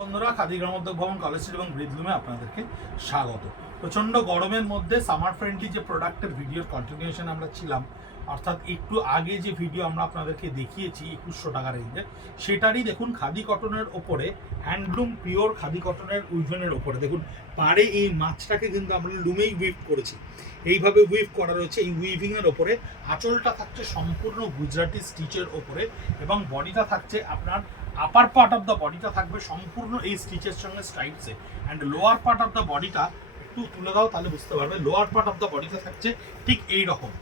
বন্ধুরা, খাদি গ্রামোদ্যোগ ভবন college street এবং ব্রিজলুমে আপনাদেরকে স্বাগত। প্রচণ্ড গরমের মধ্যে সামার ফ্রেন্ডলি যে প্রোডাক্টের ভিডিওর কন্টিনিউশন আমরা ছিলাম, অর্থাৎ একটু আগে যে ভিডিও আমরা আপনাদেরকে দেখিয়েছি 2100 টাকা রেঞ্জে, সেটারই দেখুন খাদি কটনের ওপরে হ্যান্ডলুম পিওর খাদি কটনের উইভেনের ওপরে দেখুন পাড়ে এই মাছটাকে কিন্তু আমরা লুমেই উইভ করেছি। এইভাবে উইভ করা রয়েছে। এই উইভিংয়ের ওপরে আঁচলটা থাকছে সম্পূর্ণ গুজরাটি স্টিচের ওপরে এবং বডিটা থাকছে আপনার আপার পার্ট অফ দ্য বডিটা থাকবে সম্পূর্ণ এই স্টিচের সঙ্গে স্ট্রাইপসে, and lower part of the বডিটা একটু তুলে দাও তাহলে বুঝতে পারবে। লোয়ার পার্ট অফ দ্য বডিটা থাকছে ঠিক এই রকম।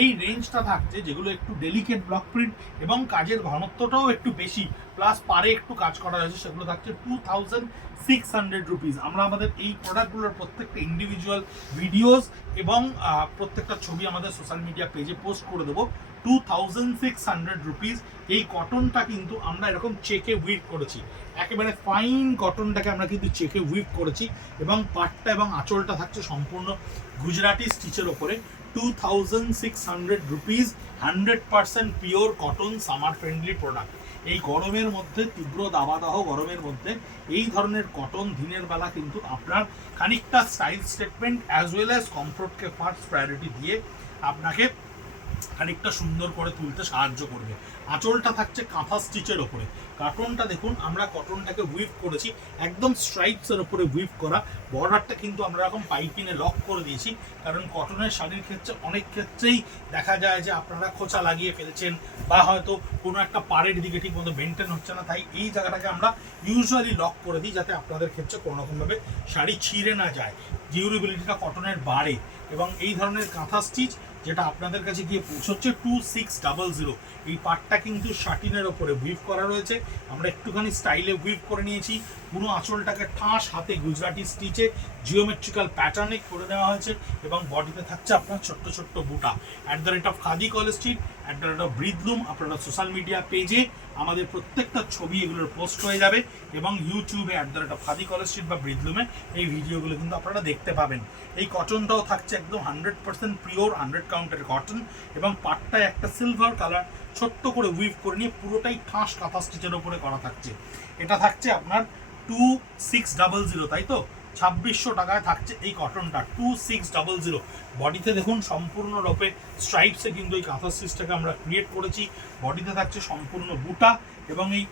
এই রেঞ্জটা থাকছে যেগুলো একটু ডেলিকেট ব্লক প্রিন্ট এবং কাজের ঘনত্বটাও একটু বেশি, প্লাস পারে একটু কাজ করা হয়েছে, সেগুলো থাকছে 2600 রুপিস। আমরা আমাদের এই প্রোডাক্টগুলোর প্রত্যেকটা ইন্ডিভিজুয়াল ভিডিওস এবং প্রত্যেকটা ছবি আমাদের সোশ্যাল মিডিয়া পেজে পোস্ট করে দেবো। 2600 রুপিস। এই কটনটা কিন্তু আমরা এরকম চেকে উইভ করেছি, একেবারে ফাইন কটনটাকে আমরা কিন্তু চেকে উইভ করেছি এবং পাটটা এবং আঁচলটা থাকছে সম্পূর্ণ গুজরাটি স্টিচের ওপরে। 2600 rupees, 100% pure cotton summer friendly product. এই গরমের মধ্যে, তীব্র দাবাদাহ গরমের মধ্যে এই ধরনের কটন দিনের বেলা কিন্তু আপনার খানিকটা style statement as well as কমফোর্টকে ফার্স্ট প্রায়োরিটি দিয়ে আপনাকে খানিকটা সুন্দর করে তুলতে সাহায্য করবে। আঁচলটা থাকছে কাঁথা স্টিচের ওপরে। কাটনটা দেখুন আমরা কটনটাকে উইভ করেছি একদম স্ট্রাইপসের ওপরে উইভ করা। বর্ডারটা কিন্তু আমরা এরকম পাইপিনে লক করে দিয়েছি, কারণ কটনের শাড়ির ক্ষেত্রে অনেক ক্ষেত্রেই দেখা যায় যে আপনারা খোঁচা লাগিয়ে ফেলছেন বা হয়তো কোনো একটা পাড়ের দিকে ঠিক মতো মেনটেন হচ্ছে না, তাই এই জায়গাটাকে আমরা ইউজুয়ালি লক করে দিই যাতে আপনাদের ক্ষেত্রে কোনো রকমভাবে শাড়ি ছিঁড়ে না যায়, ডিউরেবিলিটিটা কটনের বাড়ে। এবং এই ধরনের কাঁথা স্টিচ যেটা আপনাদের কাছে গিয়ে পৌঁছচ্ছে 2600। এই পাটটা কিন্তু শাটিনের ওপরে উইভ করা রয়েছে, আমরা একটুখানি স্টাইলে উইভ করে নিয়েছি। পুরো আঁচলটাকে ঠাস হাতে গুজরাটি স্টিচে জিওমেট্রিক্যাল প্যাটার্নে করে দেওয়া হয়েছে এবং বডিতে থাকছে আপনার ছোট্ট ছোট্ট বুটা। @, খাদি কলেজ স্ট্রিট, @, ব্রিজলুম, আপনারা সোশ্যাল মিডিয়া পেজে আমাদের প্রত্যেকটা ছবি এগুলোর পোস্ট হয়ে যাবে এবং ইউটিউবে @, খাদি কলেজ স্ট্রিট বা ব্রিজলুমে এই ভিডিওগুলো কিন্তু আপনারা দেখতে পাবেন। এই কটনটাও থাকছে একদম 100% পিওর 100 কাউন্টের কটন এবং পাটটায় একটা সিলভার কালার ছোট্ট করে উইভ করে নিয়ে পুরোটাই ঠাস কাঁথা স্টিচের ওপরে করা থাকছে। এটা থাকছে আপনার 2600, তাই তো 2600 টাকায় থাকছে এই কটনটা 2600। বডিতে দেখুন সম্পূর্ণরূপে স্ট্রাইপসে কিন্তু এই কাঁথা স্টিচটাকে আমরা ক্রিয়েট করেছি। বডিতে থাকছে সম্পূর্ণ বুটা এবং এই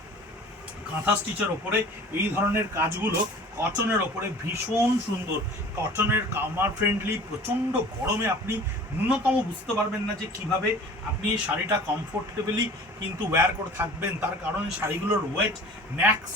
কাঁথা স্টিচের ওপরে এই ধরনের কাজগুলো কটনের ওপরে ভীষণ সুন্দর। কটনের কামার ফ্রেন্ডলি, প্রচণ্ড গরমে আপনি ন্যূনতম বুঝতে পারবেন না যে কিভাবে আপনি এই শাড়িটা কমফোর্টেবলি কিন্তু ওয়্যার করে থাকবেন, তার কারণ শাড়িগুলোর ওয়েট ম্যাক্স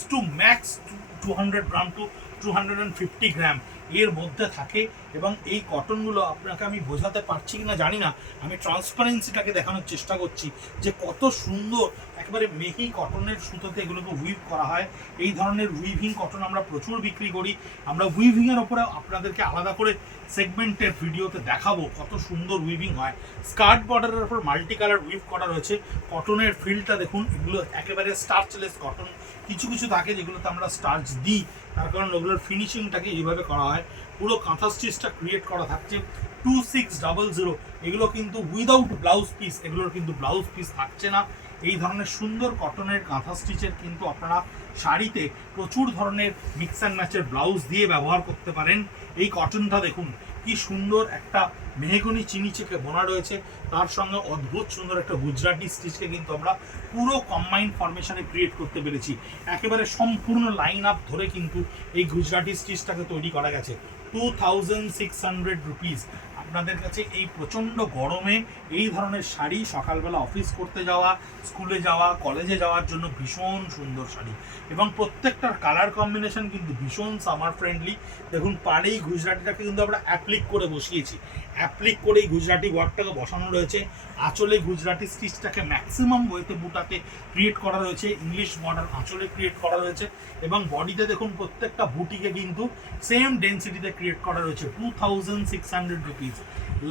200 গ্রাম টু 250 গ্রাম এর মধ্যে থাকে। এবং এই কটনগুলো আপনাকে আমি বোঝাতে পারছি কিনা জানি না, আমি ট্রান্সপারেন্সিটাকে দেখানোর চেষ্টা করছি যে কত সুন্দর একেবারে মেহি কটনের সুতোতে এগুলোকে উইভ করা হয়। এই ধরনের উইভিং কটন আমরা প্রচুর বিক্রি করি। আমরা উইভিংয়ের ওপরে আপনাদেরকে আলাদা করে সেগমেন্টের ভিডিওতে দেখাবো কত সুন্দর উইভিং হয়। স্কার্ট বর্ডারের ওপর মাল্টি কালার উইভ করা রয়েছে। কটনের ফিল্ডটা দেখুন, এগুলো একেবারে স্টার্চলেস কটন। কিছু কিছু থাকে যেগুলোতে আমরা স্টার্চ দিই, তার কারণ ওগুলোর ফিনিশিংটাকে এইভাবে করা হয়। পুরো কাঁথা স্টিচটা ক্রিয়েট করা থাকছে 2600। এগুলো কিন্তু উইদাউট ব্লাউজ পিস, এগুলোর কিন্তু ব্লাউজ পিস থাকছে না। এই ধরনের সুন্দর কটনের কাঁথা স্টিচের কিন্তু আপনারা শাড়িতে প্রচুর ধরনের মিক্স অ্যান্ড ম্যাচের ব্লাউজ দিয়ে ব্যবহার করতে পারেন। এই কটনটা দেখুন কি সুন্দর একটা মেহগনি চিনি চেকে বোনা রয়েছে, তার সঙ্গে অদ্ভুত সুন্দর একটা গুজরাটি স্টিচকে কিন্তু আমরা পুরো কম্বাইন্ড ফরমেশনে ক্রিয়েট করতে পেরেছি। একেবারে সম্পূর্ণ লাইন আপ ধরে কিন্তু এই গুজরাটি স্টিচটাকে তৈরি করা গেছে। 2600 রুপিস। আপনাদের কাছে এই প্রচণ্ড গরমে এই ধরনের শাড়ি সকালবেলা অফিস করতে যাওয়া, স্কুলে যাওয়া, কলেজে যাওয়ার জন্য ভীষণ সুন্দর শাড়ি এবং প্রত্যেকটার কালার কম্বিনেশন কিন্তু ভীষণ সামার ফ্রেন্ডলি। দেখুন পাড়েই গুজরাটিটাকে কিন্তু আমরা অ্যাপ্লিক করে বসিয়েছি, অ্যাপ্লিক করে এই গুজরাটি ওয়ার্কটাকে বসানো রয়েছে। আঁচলে গুজরাটি স্টিচটাকে ম্যাক্সিমাম ওয়েতে বুটাতে ক্রিয়েট করা রয়েছে, ইংলিশ মডার্ন আঁচলে ক্রিয়েট করা রয়েছে এবং বডিতে দেখুন প্রত্যেকটা বুটিকে কিন্তু সেম ডেন্সিটিতে ক্রিয়েট করা রয়েছে। 2600 রুপিস।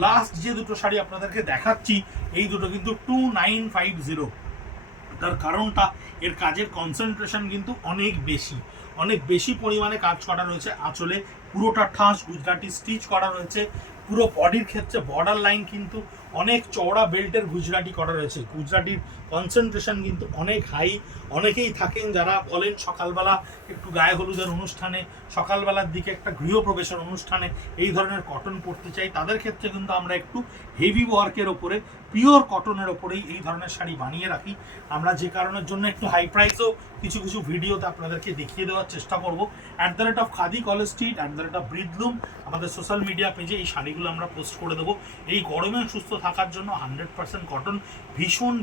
লাস্ট যে দুটো শাড়ি আপনাদেরকে দেখাচ্ছি এই দুটো কিন্তু 2950। তার কারণটা এর কাজের কনসেন্ট্রেশন কিন্তু অনেক বেশি পরিমাণে কাজ করা রয়েছে। আঁচলে পুরোটা ঠাস গুজরাটি স্টিচ করা রয়েছে। পুরো বডির ক্ষেত্রে বর্ডার লাইন কিন্তু অনেক চওড়া বেল্টের গুজরাটি করা রয়েছে। গুজরাটির কনসেন্ট্রেশন কিন্তু অনেক হাই। অনেকেই থাকেন যারা বলেন সকালবেলা একটু গায়ে হলুদের অনুষ্ঠানে, সকালবেলার দিকে একটা গৃহপ্রবেশের অনুষ্ঠানে এই ধরনের কটন পরতে চাই, তাদের ক্ষেত্রে কিন্তু আমরা একটু হেভি ওয়ার্কের ওপরে, পিওর কটনের ওপরেই এই ধরনের শাড়ি বানিয়ে রাখি আমরা, যে কারণের জন্য একটু হাই প্রাইসও কিছু কিছু ভিডিওতে আপনাদেরকে দেখিয়ে দেওয়ার চেষ্টা করব। @খাদি কলেজ স্ট্রিট, @ব্রিদলুম আমাদের সোশ্যাল মিডিয়া পেজে এই শাড়িগুলো আমরা পোস্ট করে দেবো। এই গরমে সুস্থ থাকার জন্য 100% কটন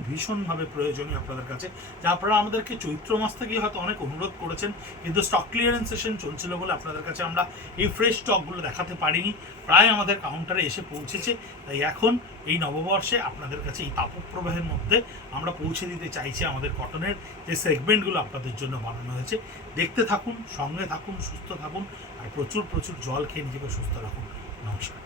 ভীষণভাবে প্রয়োজনীয় আপনাদের কাছে, যা আপনারা আমাদেরকে চৈত্র মাস থেকেই হয়তো অনেক অনুরোধ করেছেন, কিন্তু স্টক ক্লিয়ারেন্স সেশন চলছিল বলে আপনাদের কাছে আমরা এই ফ্রেশ স্টকগুলো দেখাতে পারিনি। প্রায় আমাদের কাউন্টারে এসে পৌঁছেছে, তাই এখন এই নববর্ষে আপনাদের কাছে এই তাপপ্রবাহের মধ্যে আমরা পৌঁছে দিতে চাইছি আমাদের কটনের যে সেগমেন্টগুলো আপনাদের জন্য বানানো হয়েছে। দেখতে থাকুন, সঙ্গে থাকুন, সুস্থ থাকুন, আর প্রচুর জল খেয়ে নিজেকে সুস্থ রাখুন। নমস্কার।